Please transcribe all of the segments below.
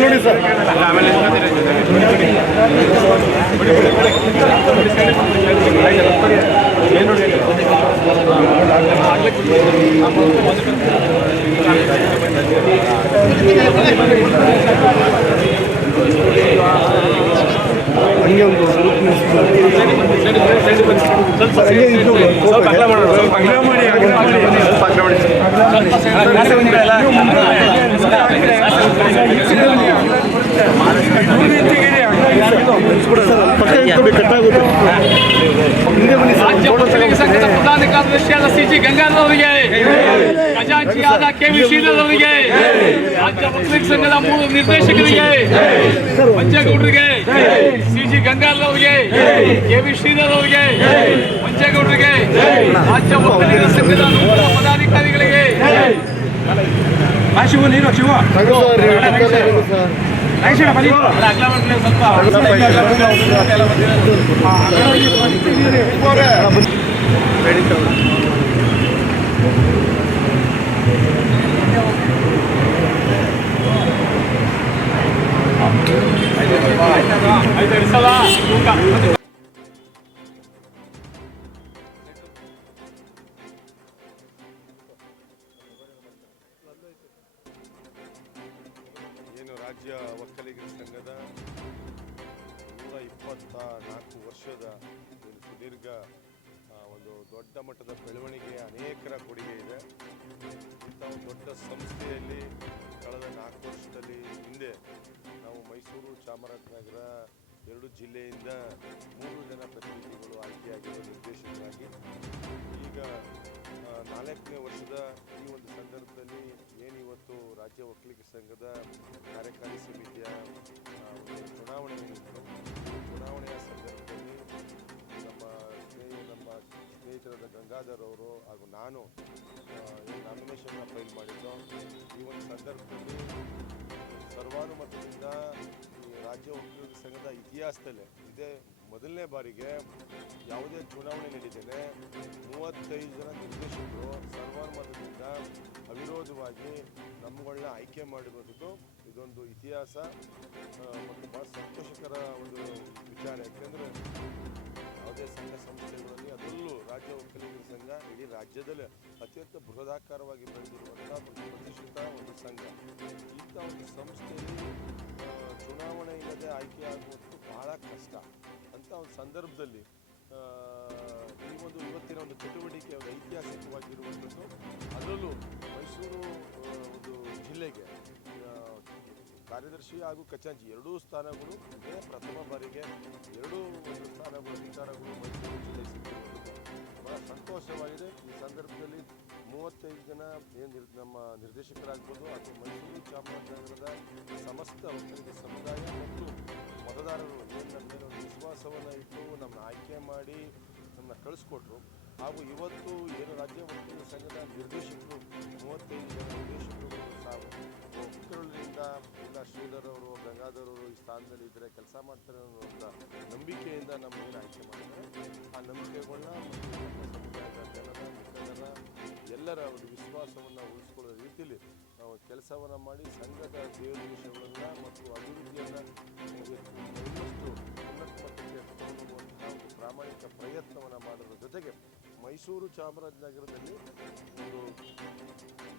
ನೋಡಿ ಸರ್ ಹಂಗೆ ಒಂದು ಸಂಘದ ಪ್ರಧಾನ ಕಾರ್ಯದರ್ಶಿಯಾದ ಸಿಜಿ ಗಂಗಾಧರ್ ಅವರಿಗೆ, ಖಜಾಂಚಿಯಾದ ಕೆವಿ ಶ್ರೀಧರ್ ಅವರಿಗೆ, ರಾಜ್ಯ ಒಕ್ಕಲಿಗ ಸಂಘದ 3 ನಿರ್ದೇಶಕರಿಗೆ, ಮಂಜೇಗೌಡರಿಗೆ, ಸಿಜಿ ಗಂಗಾಧರ್ ಅವರಿಗೆ, ಕೆವಿ ಶ್ರೀಧರ್ ಅವರಿಗೆ, ಮಂಜೇಗೌಡರಿಗೆ, ರಾಜ್ಯ ಒಕ್ಕಲಿಗ ಸಂಘದ ನೂತನ ಪದಾಧಿಕಾರಿಗಳಿಗೆ ಏನು ರಾಜ್ಯ ಒಕ್ಕಲಿಗರ ಸಂಘದ 124 ವರ್ಷದ ಒಂದು ಸುದೀರ್ಘ ಒಂದು ದೊಡ್ಡ ಮಟ್ಟದ ಬೆಳವಣಿಗೆ, ಅನೇಕರ ಕೊಡುಗೆ ಇದೆ. ಇಂಥ ಒಂದು ದೊಡ್ಡ ಸಂಸ್ಥೆಯಲ್ಲಿ ಕಳೆದ 4 ವರ್ಷದಲ್ಲಿ ಹಿಂದೆ ನಾವು ಮೈಸೂರು, ಚಾಮರಾಜನಗರ 2 ಜಿಲ್ಲೆಯಿಂದ 3 ಜನ ಪ್ರತಿನಿಧಿಗಳು ಆಯ್ಕೆಯಾಗಿರುವ ನಿರ್ದೇಶಕರಾಗಿ, ಈಗ 4ನೇ ವರ್ಷದ ಈ ಒಂದು ಸಂದರ್ಭದಲ್ಲಿ ಏನಿವತ್ತು ರಾಜ್ಯ ಒಕ್ಕಲಿಗ ಸಂಘದ ಕಾರ್ಯಕಾರಿ ಸಮಿತಿಯ ಚುನಾವಣೆ ಏನಿತ್ತು, ಚುನಾವಣೆಯ ಸಂದರ್ಭದಲ್ಲಿ ನಮ್ಮ ಸ್ನೇಹಿತರಾದ ಗಂಗಾಧರ್ ಅವರು ಹಾಗೂ ನಾನು ನಾಮಿನೇಷನ್ನ ಫೈಲ್ ಮಾಡಿದ್ದು. ಈ ಒಂದು ಸಂದರ್ಭದಲ್ಲಿ ಸರ್ವಾನುಮತದಿಂದ ರಾಜ್ಯ ಒಕ್ಕಲಿಗ ಸಂಘದ ಇತಿಹಾಸದಲ್ಲೇ ಇದೇ ಮೊದಲನೇ ಬಾರಿಗೆ ಯಾವುದೇ ಚುನಾವಣೆ ನಡೀತೇನೆ 35 ಜನ ನಿರ್ದೇಶಕರು ಸರ್ವಾನುಮತದಿಂದ ಅವಿರೋಧವಾಗಿ ನಮ್ಮಗಳನ್ನ ಆಯ್ಕೆ ಮಾಡಿರೋದು ಇದೊಂದು ಇತಿಹಾಸ ಮತ್ತು ಭಾಳ ಸಂತೋಷಕರ ಒಂದು ವಿಚಾರ. ಯಾಕೆಂದರೆ ಯಾವುದೇ ಸಂಘ ಸಂಸ್ಥೆಗಳಲ್ಲಿ ಅದರಲ್ಲೂ ರಾಜ್ಯ ಒಕ್ಕಲಿಗರ ಸಂಘ ಇಡೀ ರಾಜ್ಯದಲ್ಲೇ ಅತ್ಯಂತ ಬೃಹದಾಕಾರವಾಗಿ ಬೆಳೆದಿರುವಂಥ ಒಂದು ಪ್ರತಿಷ್ಠಿತ ಒಂದು ಸಂಘ. ಇಂಥ ಒಂದು ಸಂಸ್ಥೆಯಲ್ಲಿ ಚುನಾವಣೆ ಇಲ್ಲದೆ ಆಯ್ಕೆಯಾಗುವುದು ಬಹಳ ಕಷ್ಟ. ಅಂಥ ಒಂದು ಸಂದರ್ಭದಲ್ಲಿ ಈ ಒಂದು ಇವತ್ತಿನ ಒಂದು ಚಟುವಟಿಕೆ ಒಂದು ಐತಿಹಾಸಿಕವಾಗಿರುವಂಥದ್ದು, ಅದರಲ್ಲೂ ಮೈಸೂರು ಒಂದು ಜಿಲ್ಲೆಗೆ ಕಾರ್ಯದರ್ಶಿ ಹಾಗೂ ಖಜಾಂಚಿ 2 ಸ್ಥಾನಗಳು ಇದೇ ಪ್ರಥಮ ಬಾರಿಗೆ 2 ಒಂದು ಸ್ಥಾನಗಳು ಅಧಿಕಾರಗಳು ಮೈಸೂರು ಜಿಲ್ಲೆ ಸಿಕ್ಕಿರುವಂಥದ್ದು ಬಹಳ ಸಂತೋಷವಾಗಿದೆ. ಈ ಸಂದರ್ಭದಲ್ಲಿ 35 ಜನ ಏನು ನಮ್ಮ ನಿರ್ದೇಶಕರಾಗ್ಬೋದು ಅಥವಾ ಮೈಸೂರು ಚಾಮರಾಜನಗರದ ಸಮಸ್ತ ಒಕ್ಕಲಿಗ ಸಮುದಾಯ ಮತ್ತು ಮತದಾರರು ಏನು ನಮ್ಮ ಮೇಲೆ ಒಂದು ವಿಶ್ವಾಸವನ್ನು ಇಟ್ಟು ನಮ್ಮನ್ನ ಆಯ್ಕೆ ಮಾಡಿ ನಮ್ಮನ್ನ ಕಳಿಸ್ಕೊಟ್ರು. ಹಾಗೂ ಇವತ್ತು ಏನು ರಾಜ್ಯ ಒಕ್ಕಲಿಗ ಸಂಘದ ನಿರ್ದೇಶಕರು 35 ಜನ ನಿರ್ದೇಶಕರು ಒಕ್ಕಲಿಗರಿಂದ ಇಲ್ಲ ಶ್ರೀಧರ್ ಅವರು, ಗಂಗಾಧರ್ ಅವರು ಈ ಸ್ಥಾನದಲ್ಲಿ ಇದ್ದರೆ ಕೆಲಸ ಮಾಡ್ತಾರೆ ಅನ್ನೋ ನಂಬಿಕೆಯಿಂದ ನಮ್ಮನ್ನು ಆಯ್ಕೆ ಮಾಡಿದ್ದಾರೆ. ಆ ನಂಬಿಕೆಗಳನ್ನ ಮತ್ತು ನಮ್ಮ ಸಮುದಾಯದ ಜನರ ಮುಖಂಡರ ಎಲ್ಲರ ಒಂದು ವಿಶ್ವಾಸವನ್ನು ಉಳಿಸ್ಕೊಳ್ಳೋ ರೀತಿಯಲ್ಲಿ ನಾವು ಕೆಲಸವನ್ನು ಮಾಡಿ ಸಂಘದ ದೇವದೇಶಗಳನ್ನು ಮತ್ತು ಅಭಿವೃದ್ಧಿಯನ್ನು ಇನ್ನಷ್ಟು ಉನ್ನತ ಮಟ್ಟಕ್ಕೆ ಎತ್ಕೊಳ್ಳುವಂತಹ ಒಂದು ಪ್ರಾಮಾಣಿಕ ಪ್ರಯತ್ನವನ್ನು ಮಾಡೋದ್ರ ಜೊತೆಗೆ ಮೈಸೂರು ಚಾಮರಾಜನಗರದಲ್ಲಿ ಒಂದು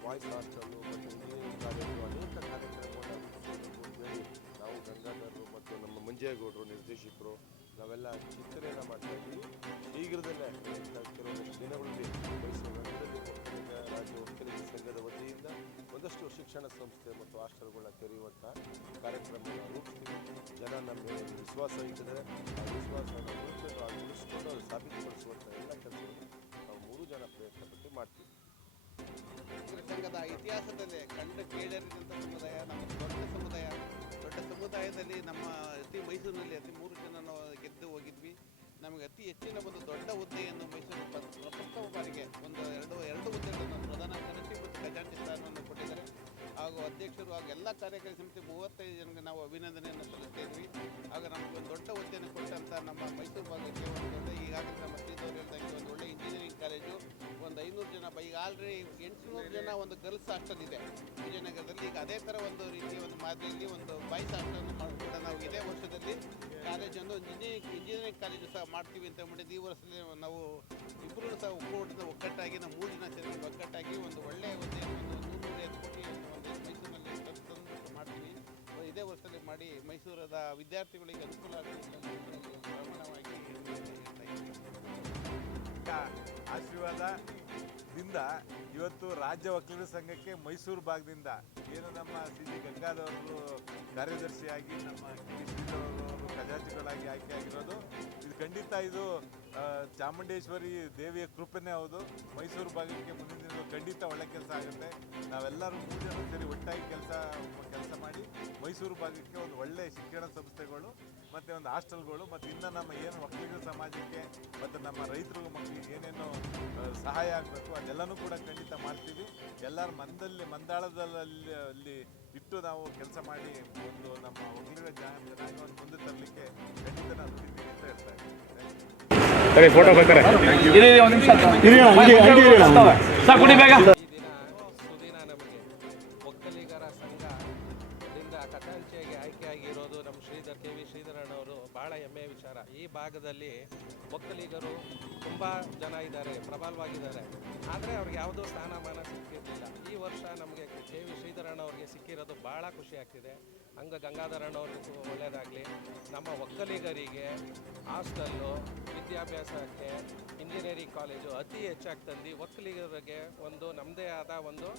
ವಾಯ್ಸ್ ಹಾಸ್ಟೆಲ್ಲು ಮತ್ತು ಇಂಜಿನಿಯರಿಂಗ್ ಕಾಲೇಜು ಅನೇಕ ಕಾರ್ಯಕ್ರಮವನ್ನು ರೂಪಿಸಬೇಕು ಅಂತೇಳಿ ನಾವು ಗಂಗಾಧರರು ಮತ್ತು ನಮ್ಮ ಮಂಜೇಗೌಡರು ನಿರ್ದೇಶಕರು ನಾವೆಲ್ಲ ಚಿಂತನೆಯನ್ನು ಮಾಡ್ತಾ ಇದ್ದೀವಿ. ಶೀಘ್ರದಲ್ಲೇ ಕೆಲವೊಂದಷ್ಟು ದಿನಗಳಲ್ಲಿ ಮೈಸೂರು ನಗರದಲ್ಲಿ ರಾಜ್ಯ ಒಕ್ಕಲಿಗ ಸಂಘದ ವತಿಯಿಂದ ಒಂದಷ್ಟು ಶಿಕ್ಷಣ ಸಂಸ್ಥೆ ಮತ್ತು ಹಾಸ್ಟೆಲ್ಗಳನ್ನ ತೆರೆಯುವಂಥ ಕಾರ್ಯಕ್ರಮವನ್ನು ರೂಪಿಸ್ತೀವಿ. ಜನ ನಮ್ಮ ಮೇಲೆ ವಿಶ್ವಾಸ ಇಟ್ಟಿದ್ದಾರೆ. ಆ ವಿಶ್ವಾಸವನ್ನು ಉಳಿಸ್ಕೊಂಡು ಅದು ಸಾಬೀತುಪಡಿಸುವಂಥ ಎಲ್ಲ ಕೆಲಸವನ್ನು ನಾವು 3 ಜನ ಪ್ರಯತ್ನಪಟ್ಟು ಮಾಡ್ತೀವಿ. ಸಂಘದ ಇತಿಹಾಸದಲ್ಲೇ ಕಂಡು ಕೇಳರಿದಂಥ ಸಮುದಾಯ ನಮ್ಮ ದೊಡ್ಡ ಸಮುದಾಯದಲ್ಲಿ ನಮ್ಮ ಮೈಸೂರಿನಲ್ಲಿ 3 ಜನ ನಾವು ಗೆದ್ದು ಹೋಗಿದ್ವಿ. ನಮಗೆ ಅತಿ ಹೆಚ್ಚಿನ ಒಂದು ದೊಡ್ಡ ಹುದ್ದೆಯನ್ನು ಮೈಸೂರು ಪ್ರಥಮ ಬಾರಿಗೆ ಎರಡು ಹುದ್ದೆಗಳನ್ನು ಪ್ರಧಾನ ಕಾರ್ಯದರ್ಶಿ ಮತ್ತು ಖಜಾಂಚಿ ಸ್ಥಾನವನ್ನು ಕೊಟ್ಟಿದ್ದಾರೆ. ಹಾಗೂ ಅಧ್ಯಕ್ಷರು ಹಾಗೂ ಎಲ್ಲ ಕಾರ್ಯಕಾರಿ ಸಮಿತಿ 35 ಜನಕ್ಕೆ ನಾವು ಅಭಿನಂದನೆಯನ್ನು ಸಲ್ಲಿಸ್ತಾ ಇದ್ವಿ. ಆಗ ನಮಗೆ ಒಂದು ದೊಡ್ಡ ಹುದ್ದೆಯನ್ನು ಕೊಟ್ಟಂಥ ನಮ್ಮ ಮೈಸೂರು ಭಾಗಕ್ಕೆ ಒಂದು ದೊಡ್ಡ ಈಗಾಗಲೇ ನಮ್ಮ ಶ್ರೀಧರ್ ಹೇಳ್ದಂಗೆ ಒಂದು ಒಳ್ಳೆ ಇಂಜಿನಿಯರಿಂಗ್ ಕಾಲೇಜು, ಒಂದು 500 ಜನ ಈಗ ಆಲ್ರೆಡಿ 800 ಜನ ಒಂದು ಗರ್ಲ್ಸ್ ಹಾಸ್ಟೆಲ್ ಇದೆ ವಿಜಯನಗರದಲ್ಲಿ. ಈಗ ಅದೇ ಥರ ಒಂದು ರೀತಿಯ ಒಂದು ಮಾದರಿಯಲ್ಲಿ ಒಂದು ಬಾಯ್ಸ್ ಹಾಸ್ಟೆಲನ್ನು ಕೂಡ ನಾವು ಇದೇ ವರ್ಷದಲ್ಲಿ ಕಾಲೇಜನ್ನು ಇಂಜಿನಿಯರಿಂಗ್ ಕಾಲೇಜು ಸಹ ಮಾಡ್ತೀವಿ ಅಂತ ಮಾಡಿದ್ದು. ಈ ವರ್ಷದಲ್ಲಿ ನಾವು ಇಬ್ಬರು ಸಹ ಒಗ್ಗಟ್ಟಾಗಿ ನಾವು 3 ಜನ ಸೇರಿಕೊಂಡು ಒಗ್ಗಟ್ಟಾಗಿ ಒಂದು ಒಳ್ಳೆಯ ಒಂದು 150 ಕೋಟಿ ಒಂದು ಮೈಸೂರಿನಲ್ಲಿ ತಂದು ಮಾಡ್ತೀವಿ. ಇದೇ ವರ್ಷದಲ್ಲಿ ಮಾಡಿ ಮೈಸೂರದ ವಿದ್ಯಾರ್ಥಿಗಳಿಗೆ ಅನುಕೂಲ ಆಗುತ್ತೆ ಪ್ರಮಾಣವಾಗಿ ಆಶೀರ್ವಾದದಿಂದ ಇವತ್ತು ರಾಜ್ಯ ವಕೀಲರ ಸಂಘಕ್ಕೆ ಮೈಸೂರು ಭಾಗದಿಂದ ಏನು ನಮ್ಮ ಸಿ ಜಿ ಗಂಗಾಧರವರು ಕಾರ್ಯದರ್ಶಿಯಾಗಿ ನಮ್ಮ ಕೆ ಡಿ ಶ್ರೀಧರವರು ಖಜಾಂಚಿಗಳಾಗಿ ಆಯ್ಕೆಯಾಗಿರೋದು ಇದು ಖಂಡಿತ ಇದು ಚಾಮುಂಡೇಶ್ವರಿ ದೇವಿಯ ಕೃಪೆನೇ ಹೌದು. ಮೈಸೂರು ಭಾಗಕ್ಕೆ ಮುಂದಿನ ದಿನ ಖಂಡಿತ ಒಳ್ಳೆ ಕೆಲಸ ಆಗುತ್ತೆ. ನಾವೆಲ್ಲರೂ 3 ಜನ ಸೇರಿ ಒಟ್ಟಾಗಿ ಕೆಲಸ ಮಾಡಿ ಮೈಸೂರು ಭಾಗಕ್ಕೆ ಒಂದು ಒಳ್ಳೆಯ ಶಿಕ್ಷಣ ಸಂಸ್ಥೆಗಳು ಮತ್ತು ಒಂದು ಹಾಸ್ಟೆಲ್ಗಳು ಮತ್ತು ಇನ್ನು ನಮ್ಮ ಏನು ವಕೀಲರ ಸಮಾಜಕ್ಕೆ ಮತ್ತು ನಮ್ಮ ರೈತರು ಮಕ್ಕಳಿಗೆ ಏನೇನು ಸಹಾಯ ಆಗಬೇಕು ಅದೆಲ್ಲನೂ ಕೂಡ ಖಂಡಿತ ಮಾಡ್ತೀವಿ. ಎಲ್ಲರ ಮಂದಾಳದಲ್ಲಿ ಇಟ್ಟು ನಾವು ಕೆಲಸ ಮಾಡಿ ಒಂದು ನಮ್ಮ ವಕೀಲರ ಜನಾಂಗವನ್ನು ಮುಂದೆ ತರಲಿಕ್ಕೆ ಖಂಡಿತ ನಾವು ದುಡಿತೀವಿ ಅಂತ ಹೇಳ್ತಾ ಇದ್ದೀವಿ. ಫೋಟೋ ಬೇಕಾರೆ ಒಂದು ನಿಮಿಷ ಸರ್ ಕುಡಿ ಬೇಗ. ಈ ದಿನ ಸುದಿನ ನಮಗೆ ಒಕ್ಕಲಿಗರ ಸಂಘದಿಂದ ಖಜಾಂಚಿಯಾಗಿ ಆಯ್ಕೆಯಾಗಿರೋದು ನಮ್ಮ ಕೆ ವಿ ಶ್ರೀಧರಣ್ಣವರು ಭಾಳ ಹೆಮ್ಮೆಯ ವಿಚಾರ. ಈ ಭಾಗದಲ್ಲಿ ಒಕ್ಕಲಿಗರು ತುಂಬ ಜನ ಇದ್ದಾರೆ, ಪ್ರಬಲವಾಗಿದ್ದಾರೆ. ಆದರೆ ಅವ್ರಿಗೆ ಯಾವುದೋ ಸ್ಥಾನಮಾನ ಸಿಕ್ಕಿರಲಿಲ್ಲ. ಈ ವರ್ಷ ನಮಗೆ ಕೆ ವಿ ಶ್ರೀಧರಣ್ಣವ್ರಿಗೆ ಸಿಕ್ಕಿರೋದು ಭಾಳ ಖುಷಿ ಆಗ್ತಿದೆ. ಹಂಗೆ ಗಂಗಾಧರಣ್ಣವ್ರಿಗೂ ಒಳ್ಳೆಯದಾಗಲಿ. ನಮ್ಮ ಒಕ್ಕಲಿಗರಿಗೆ ಹಾಸ್ಟೆಲ್ಲು, ವಿದ್ಯಾಭ್ಯಾಸಕ್ಕೆ ಇಂಜಿನಿಯರಿಂಗ್ ಕಾಲೇಜು ಅತಿ ಹೆಚ್ಚಾಗಿ ತಂದು ಒಕ್ಕಲಿಗರಿಗೆ ಒಂದು ನಮ್ಮದೇ ಆದ ಒಂದು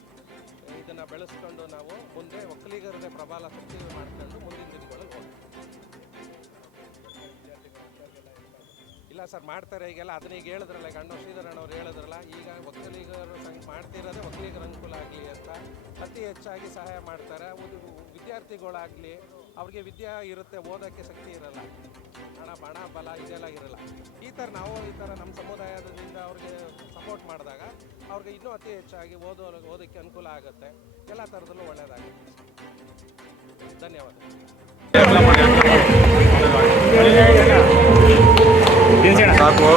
ಇದನ್ನು ಬೆಳೆಸ್ಕೊಂಡು ನಾವು ಮುಂದೆ ಒಕ್ಕಲಿಗರದೇ ಪ್ರಬಲ ಶಕ್ತಿ ಮಾಡ್ಕೊಂಡು ಮುಂದಿನ ದಿನಗಳಲ್ಲಿ ಹೋಗ್ತೀವಿ. ಇಲ್ಲ ಸರ್ ಮಾಡ್ತಾರೆ ಈಗೆಲ್ಲ. ಅದನ್ನ ಈಗ ಹೇಳಿದ್ರಲ್ಲ, ಗಂಡ ಶ್ರೀಧರಣ್ಣವ್ರು ಹೇಳಿದ್ರಲ್ಲ, ಈಗ ಒಕ್ಕಲಿಗರು ಮಾಡ್ತಿರೋದೇ ಒಕ್ಕಲಿಗರ ಅನುಕೂಲ ಆಗಲಿ ಅಂತ ಅತಿ ಹೆಚ್ಚಾಗಿ ಸಹಾಯ ಮಾಡ್ತಾರೆ. ವಿದ್ಯಾರ್ಥಿಗಳಾಗಲಿ ಅವ್ರಿಗೆ ವಿದ್ಯೆ ಇರುತ್ತೆ, ಓದೋಕ್ಕೆ ಶಕ್ತಿ ಇರಲ್ಲ, ಹಣ ಬಲ ಇದೆಲ್ಲ ಇರಲ್ಲ. ಈ ಥರ ನಮ್ಮ ಸಮುದಾಯದಿಂದ ಅವ್ರಿಗೆ ಸಪೋರ್ಟ್ ಮಾಡಿದಾಗ ಅವ್ರಿಗೆ ಇನ್ನೂ ಅತಿ ಹೆಚ್ಚಾಗಿ ಓದೋಕ್ಕೆ ಅನುಕೂಲ ಆಗುತ್ತೆ. ಎಲ್ಲ ಥರದಲ್ಲೂ ಒಳ್ಳೆಯದಾಗುತ್ತೆ. ಧನ್ಯವಾದ. ಸಾಕು